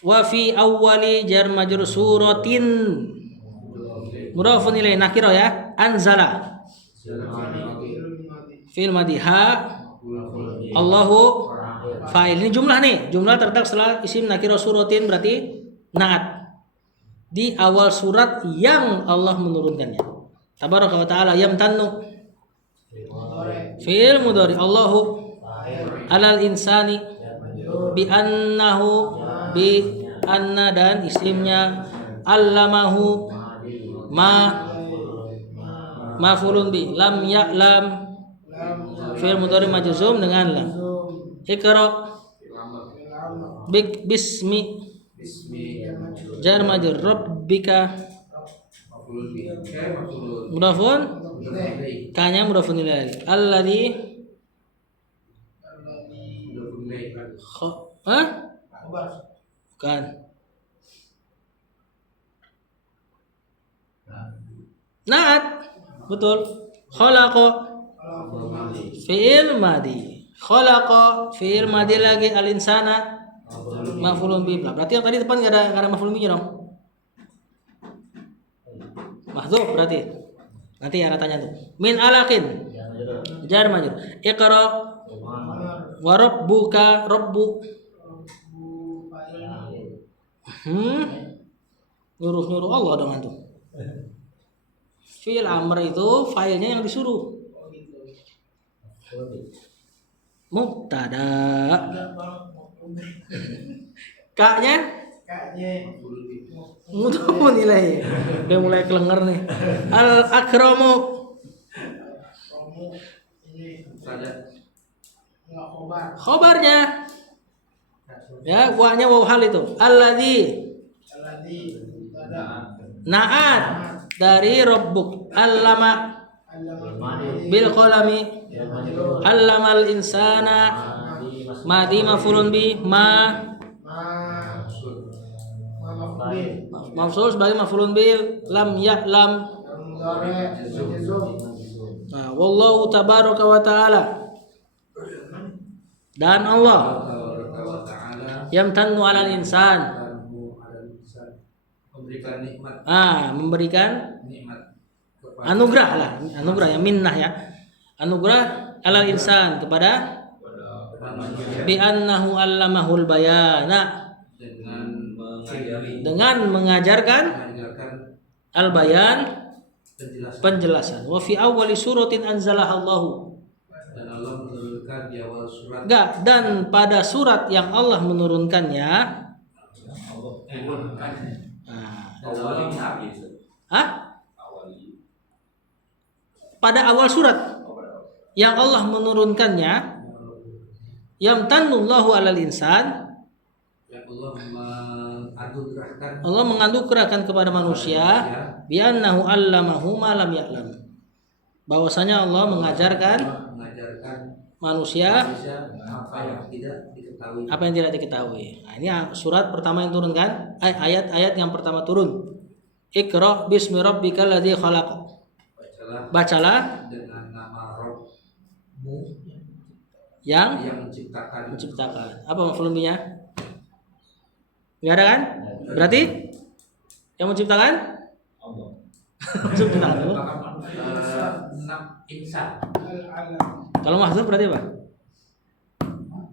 Wa fi awwali jar majrur suratin mudhafun ilaih nakira ya, anzala fil madiha Allahu fa'il. Ini jumlah nih, jumlah terletak setelah isim nakira suratin berarti naat di awal surat yang Allah menurunkannya. Tabaraka wa ta'ala yamtannu fi'il mudhari Allahu alal insani bi annahu bi anna dan isimnya allamahu maf'ulun bi lam ya'lam fi'il mudhari majzum dengan lam. Iqra bismi jar majrur rabbika mudhafun kanya mudhafun ilaih alladzi bukan naat, betul. Khalaqa fi'il madi, khalaqa fi'il madi lagi al insana maf'ulun bi. Berarti yang tadi depan enggak ada maf'ulun bi dong. Mahdzuf berarti. Nanti ada tanya tuh. Min alaqin jar majrur. Iqra wa rabbuka rabbu. Nyuruh Allah dong antum. Fi'il amr itu failnya yang disuruh. Mubtada. Kaknya mudhafun ilaih. Udah mulai kelenger nih. Al akramu khobarnya ya, wa'nya waw hal itu. Alladzi na'at dari rabbuk. Allama bil qalami. Allamal insana madi maf'ulun bi maf'ul sebagai maf'ulun bil lam ya'lam. Nah, wallahu tabaraka wa ta'ala dan Allah yamtannu 'alal insan memberikan anugerah lah, anugerah ya, minnah ya, anugerah 'alal insan kepada bi annahu 'allamahul bayana dengan mengajarkan al bayan penjelasan. Wa fi awwali suratin anzalah Allahu dan Allah menurunkan di awal surat. Enggak, dan pada surat yang Allah menurunkannya. Pada awal surat yang Allah menurunkannya, yamtannullahu 'alal insan. Allah menganugerahkan kepada manusia bi'annahu 'allamahu ma lam ya'lam. Bahwasanya Allah mengajarkan manusia apa yang tidak diketahui. apa yang tidak diketahui. Nah, ini surat pertama yang turun kan? Ayat-ayat yang pertama turun. Iqra bismi rabbikal ladzi khalaq. Bacalah Dengan nama Rabbmu yang yang menciptakan. Apa maf'ul bihnya? Enggak ada kan? Berarti yang menciptakan Allah. menciptakan Allah. Insan. Kalau mahdzuf berarti apa?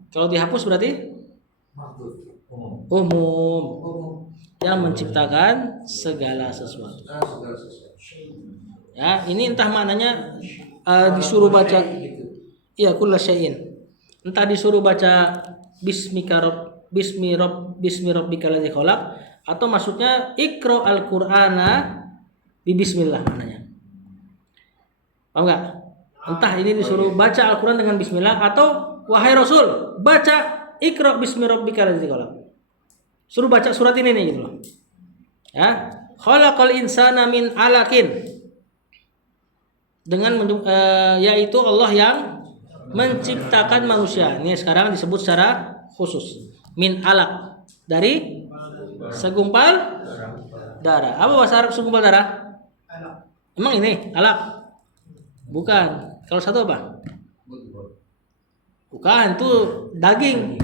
Kalau dihapus berarti Maksud. umum. Yang menciptakan segala sesuatu. Segala sesuatu. Ya, ini entah maknanya disuruh baca iya kullu syai'in. Entah disuruh baca bismi rabbikal ladzi khalaq atau maksudnya iqra al-Qur'ana bi bismillah maknanya. Paham enggak? Entah ini disuruh baca Al-Qur'an dengan bismillah atau wahai Rasul, baca iqra bismi rabbikal ladzi khalaq. Suruh baca surat ini nih gitu loh. Ya, khalaqal insana min alaqin. Dengan yaitu Allah yang menciptakan manusia. Ini sekarang disebut secara khusus. Min alaq, dari segumpal darah. Apa bahasa Arab segumpal darah? Emang ini alaq? Bukan. Kalau satu apa? Bukan, itu daging.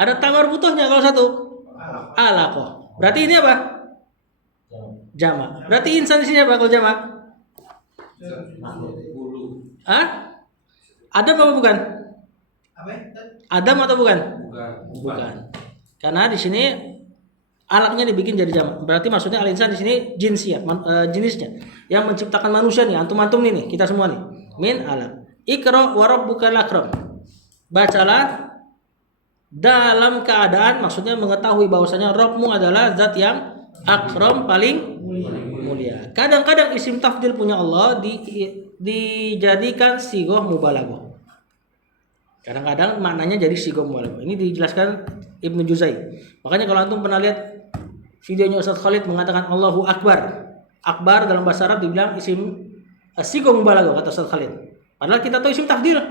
Ada tamar butuhnya kalau satu. Alaqah. Berarti ini apa? Jamak. Berarti insan di sini apa kalau jamak? Hah? Adam apa bukan? Adam atau bukan? Bukan. Karena di sini alaknya dibikin jadi jamak. Berarti maksudnya al-insan di sini jenisnya yang menciptakan manusia nih, antum-antum nih, kita semua nih. Min alaq. Iqra wa rabbukal akram. Bacalah dalam keadaan maksudnya mengetahui bahwasanya Rabbmu adalah zat yang akram paling mulia. Kadang-kadang isim tafdil punya Allah dijadikan sigoh mubalaghah. Kadang-kadang maknanya jadi sigoh mubalaghah. Ini dijelaskan Ibnu Juzai. Makanya kalau antum pernah lihat videonya Ustaz Khalid mengatakan Allahu Akbar. Akbar dalam bahasa Arab dibilang isim sigoh mubalaghah kata Ustaz Khalid. Padahal kita tahu isim tafdil.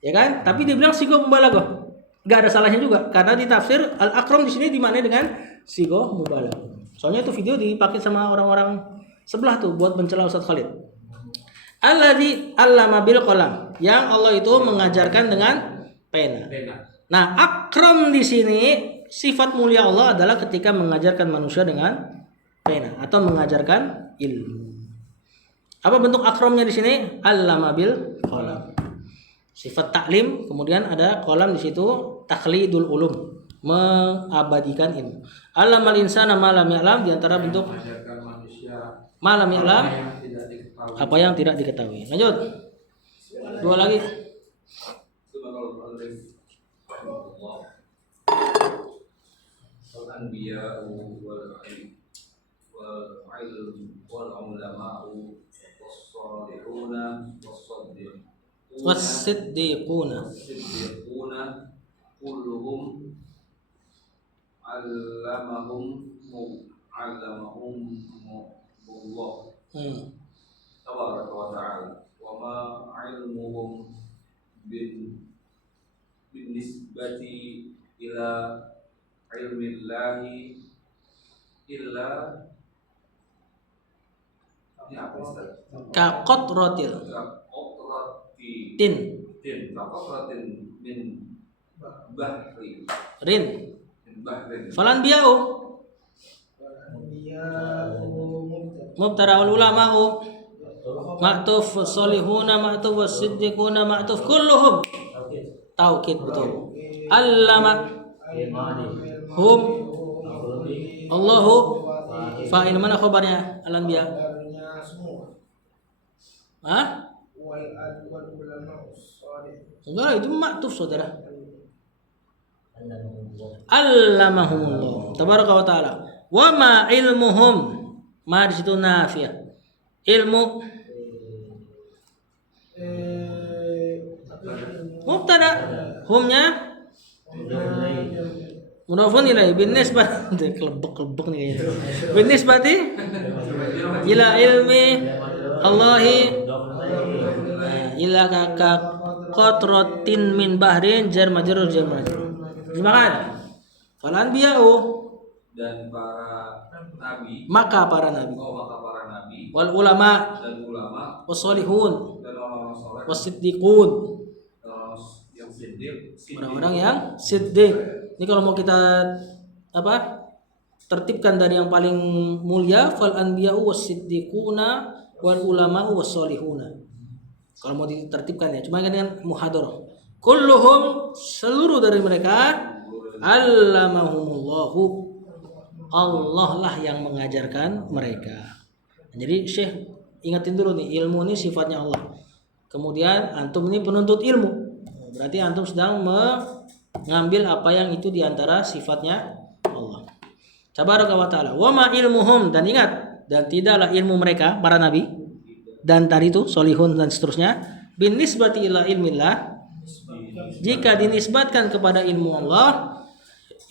Ya kan? Tapi dia bilang sigoh mubalaghah. Gak ada salahnya juga karena di tafsir al-akram di sini dimaknai dengan sigoh mubalaghah. Soalnya itu video dipakai sama orang-orang sebelah tuh buat mencela Ustaz Khalid. Alladzi 'allama bil qalam, yang Allah itu mengajarkan dengan pena. Nah, akram di sini sifat mulia Allah adalah ketika mengajarkan manusia dengan pena atau mengajarkan ilmu. Apa bentuk akramnya di sini? 'Allama bil qalam. Sifat taklim, kemudian ada qalam di situ takhlidul ulum, mengabadikan ilmu. Alamal insana ma lam ya'lam, di antara bentuk mengajarkan manusia ma lam ya'lam apa yang tidak apa yang tidak diketahui. diketahui. Lanjut. Dua lagi. Al-anbiya wal ilm wal ulama was-salihuna Was-siddiquna kulluhum allamahum Allah tabaraka wa ta'ala wa ma ilmuhum bin nisbati ila ilmillahi illa ini apa Ustaz? ka qatratil Tin tin Kaqatratin min bahri rin min bahrin falan biau mubtada wal ulama'u ma'tuf salihuna ma'tuf was-siddiquna ma'tuf kulluhum taukid betul. Allama hum Allahu fa'il, mana khabarnya al-anbiya? Hah? Enggak, itu ma'tuf saudara. Allamahumullah tabaraka wa ta'ala. Wa ma ilmuhum, ma di situ nafiyah. Ilmu mubtada, humnya mudhafun ilaih bin nisbah kelebek nih kayaknya. Bin nisbati ila ilmi Allahi ila qatratin min bahrin jar majrur jar majrur. Terjemahkan. Fal anbiya'u, dan para nabi, maka para nabi, maka para nabi, wal ulama, dan ulama, wassolihun, dan orang-orang soleh, wasiddiqun, dan orang yang siddiq, orang-orang yang siddiq. Ini kalau mau kita tertibkan dari yang paling mulia, fal anbiya'u wasiddiquna wal ulama'u wassolihuna. Kalau mau ditertibkan ya, cuma dengan muhadarah. Kulluhum, seluruh dari mereka, allamahumullahu, Allah lah yang mengajarkan mereka. Jadi Syekh ingatin dulu nih, ilmu ini sifatnya Allah. Kemudian antum ini penuntut ilmu, berarti antum sedang mengambil apa yang itu diantara sifatnya Allah. Tabaraka wa ta'ala. Wa ma ilmuhum, dan ingat, dan tidaklah ilmu mereka para nabi dan tadi itu solihun dan seterusnya, bin nisbati ila ilmillah, jika dinisbatkan kepada ilmu Allah,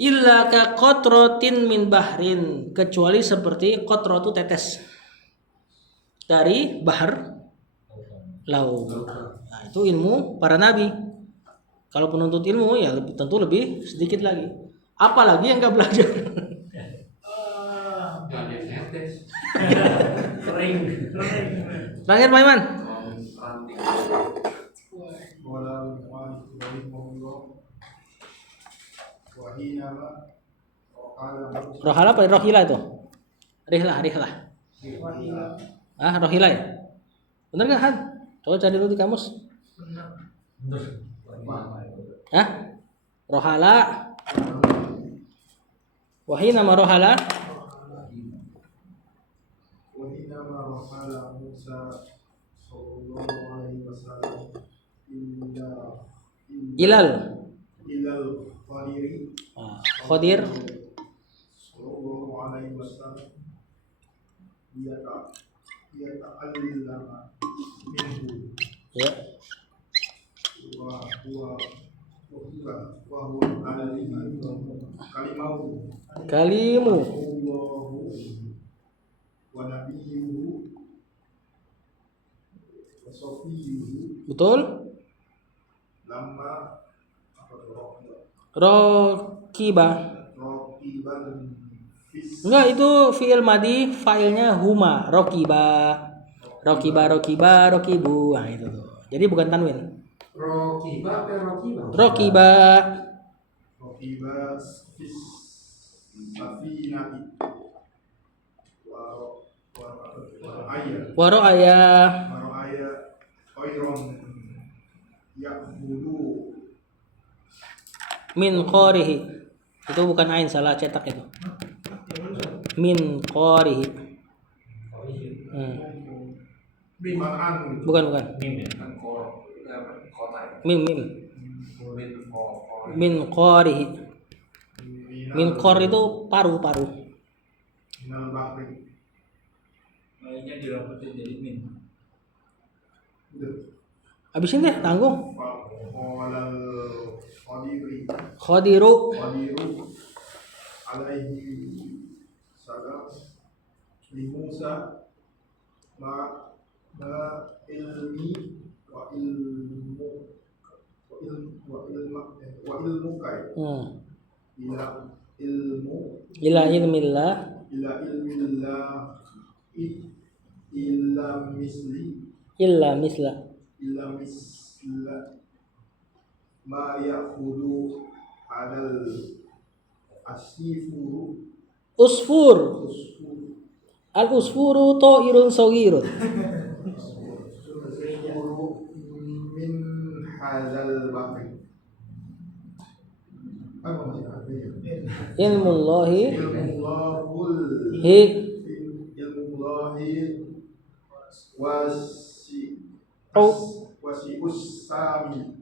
illa ka qatratin min bahrin, kecuali seperti qatra itu tetes dari bahar laut. Nah, itu ilmu para nabi. Kalau penuntut ilmu ya tentu lebih sedikit lagi. Apalagi yang enggak belajar. Kering. Terakhir Pak Iman. Rohala apa rohila itu? Rihlah. Rohila ya? Bener nggak Han? Coba cari dulu di kamus. Rohala. Wahina ma rohala. Musa sallallahu alaihi wasallam Ilal. Qadiri Khadir. sallallahu alaihi wasallam dia ta'allama minhu Ya. wa huwa Kalimu. wa nabiyuhu wa safiyuhu Betul? lamma Rokiba. rokiban fis Enggak, itu fi'il madi, fa'ilnya huma. Rokiba. Rokibu. Nah itu tuh. Jadi bukan tanwin. Rokiba apa Rokiba? Rokiba. fis safinati Waro ayah. khairon ya'budu Min qorihi. Itu bukan ain, salah cetak itu. Min qorihi. Bukan. kan kota ya. Mim. Min qorihi. Min qor itu paru. minal bahri Kayaknya dirapetin jadi min. Habisin deh, tanggung. qolal Khadiru. alaihi salam li Musa ma ilmi wa ilmuka ila Ila ilmillah. Illa misla. ma ya'khudhu adal asifuru Usfur. Al usfuru ta'irun saghirun. min hadzal bahri apa maksudnya Ilmullahi ilmullahi wasi usami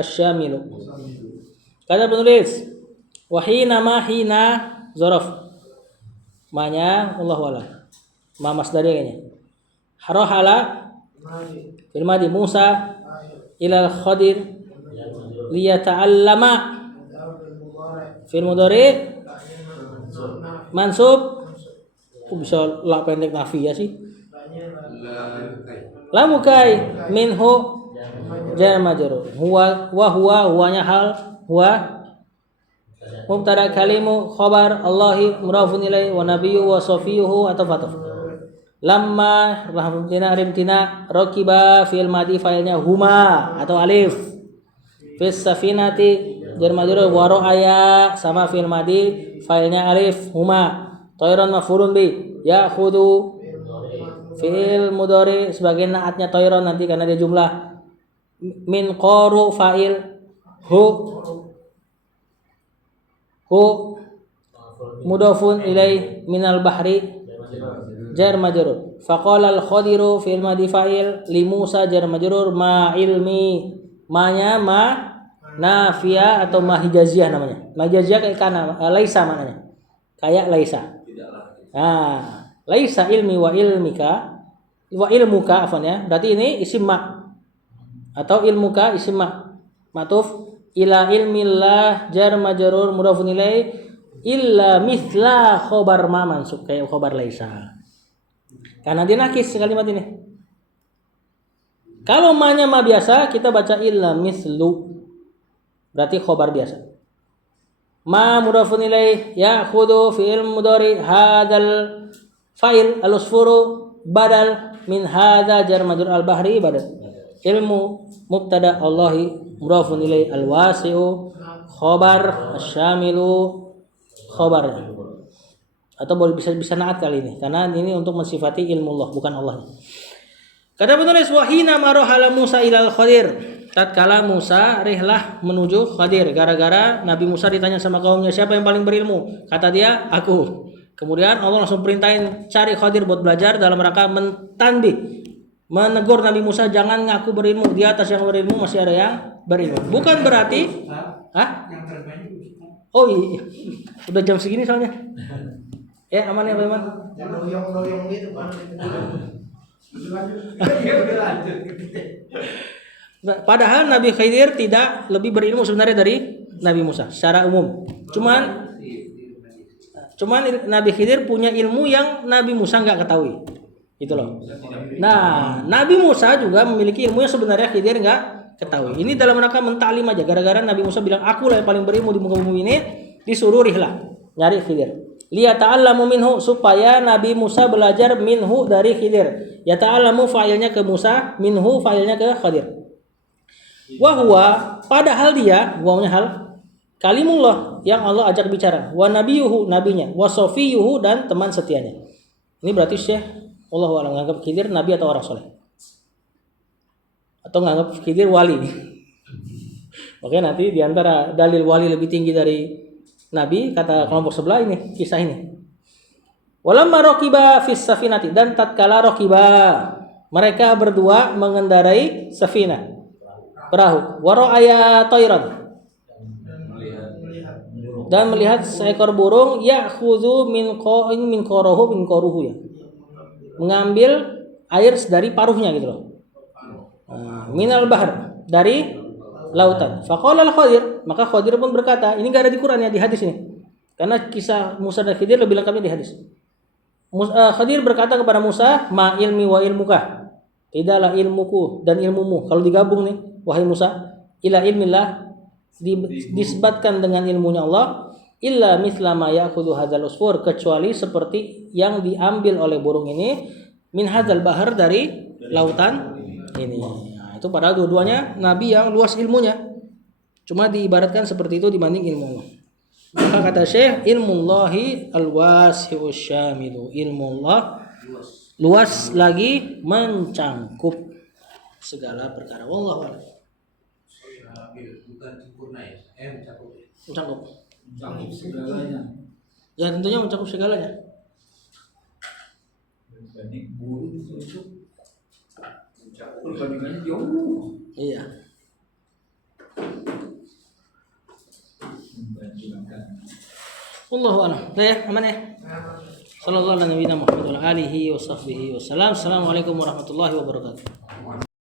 asyamilu. Kata penulis, wahina zorof. Ma-nya Allahu a'lam. Ma masdari kayaknya. Harohala fil madi Musa ilal Khadir liyata'allama fil mudhari mansub. Bisa la pendek nafi ya sih. Lamukai minhu jar majrur. Huwa wa huwanya hal huwa mubtada kalimu khabar Allahi mudhafun ilaihi wa nabiyyu wa safiyuhu atau fataf. Lamma rimtina rakiba fi'il madi fa'ilnya huma atau alif. Fis safinati jar majrur wa ra'aya sama fi'il madi fa'ilnya alif huma. Tayran maf'ulun bi ya'khudhu fi'il mudhari sebagai naatnya tayran nanti karena dia jumlah. Min qaru fa'il hu mudhafun ilai minal bahri jar majrur. Faqala al khadiru fi'il madi fa'il li Musa jar majrur ma ilmi. Ma-nya ma nafiyah atau ma hijaziyah namanya. Ma hijaziyah kayak kana laisa maknanya. Kayak laisa. Nah, laisa ilmi wa ilmika wa ilmuka afwan ya. Berarti ini isim ma atau ilmuka isim ma. Matuf ila ilmillah jar majrur mudhafun ilai illa mithla khobar ma mansub kayak khobar laisa. Karena dia nakis kalimat ini. Kalau ma-nya ma biasa kita baca illa mithlu. Berarti khobar biasa. Ma mudhafun ilaih ya'khudhu fi'il mudhari hadzal fa'il al-usfuru badal min hadza jar majrur al-bahri badal. Ilmu mubtada Allahi mudhafun ilaih al-wasi'u khabar asyamilu khabar. Atau boleh bisa naat kali ini karena ini untuk mensifati ilmu Allah bukan Allah. Kata penulis wahina marohala Musa ilal Khadir. Tatkala Musa rihlah menuju Khadir gara-gara Nabi Musa ditanya sama kaumnya siapa yang paling berilmu? Kata dia, aku. Kemudian Allah langsung perintahin cari Khadir buat belajar dalam rangka mentanbih, menegur Nabi Musa jangan ngaku berilmu, di atas yang berilmu masih ada yang berilmu. Bukan berarti Yang terbanyak Ustaz. oh iya. Udah jam segini soalnya. Ya aman ya Pak Iman? Yang doyong gitu kan. Padahal Nabi Khidir tidak lebih berilmu sebenarnya dari Nabi Musa secara umum. Cuman Nabi Khidir punya ilmu yang Nabi Musa nggak ketahui. Itu loh. Nah, Nabi Musa juga memiliki ilmu yang sebenarnya Khidir nggak ketahui. Ini dalam rangka mentaklim aja. Gara-gara Nabi Musa bilang aku lah yang paling berilmu di muka bumi ini, disuruh rihlah nyari Khidir. Liyata'allamu minhu supaya Nabi Musa belajar minhu dari Khidir. Yata'allamu fa'ilnya ke Musa, minhu fa'ilnya ke Khidir. Wahwa padahal dia wawnya hal kalimullah yang Allah ajak bicara. Wa nabiyuhu nabinya, wa safiyuhu dan teman setianya. Ini berarti Syekh Allahu a'lam nganggap Khidir nabi atau orang soleh. Atau nganggap Khidir wali. Oke, nanti di antara dalil wali lebih tinggi dari nabi kata kelompok sebelah ini kisah ini. Walamma raqiba fis safinati dan tatkala raqiba mereka berdua mengendarai safinah perahu wara'aya tayran dan melihat seekor burung ya'khudhu min qaruhu ya mengambil air dari paruhnya gitu loh. Minal bahr dari lautan. Faqala al-Khadir maka Khadir pun berkata, ini enggak ada di Quran ya di hadis ini. Karena kisah Musa dan Khidir lebih lengkapnya di hadis. Khadir berkata kepada Musa, "Ma ilmi wa ilmuka." Tidaklah ilmuku dan ilmumu. Kalau digabung nih, wahai Musa, ila ilmillah disebutkan dengan ilmunya Allah, illa mithla ma ya'khudhu hadzal usfur kecuali seperti yang diambil oleh burung ini min hadzal bahar dari lautan ini. Nah, itu padahal dua-duanya nabi yang luas ilmunya. Cuma diibaratkan seperti itu dibanding ilmu Allah. Maka kata Syekh, ilmullahi alwasi'us syamilu. Ilmu Allah luas lagi mencangkup segala perkara. Wallahu a'lam. Bukan sempurna ya, mencakup. Mencangkup. Mencakup segalanya. Ya tentunya mencakup segalanya. Dibanding burung itu mencakup perbandingannya jauh. Iya. Wallahu a'lam. Ya, aman ya. Sallallahu alaihi wa sallam. Assalamualaikum warahmatullahi wabarakatuh.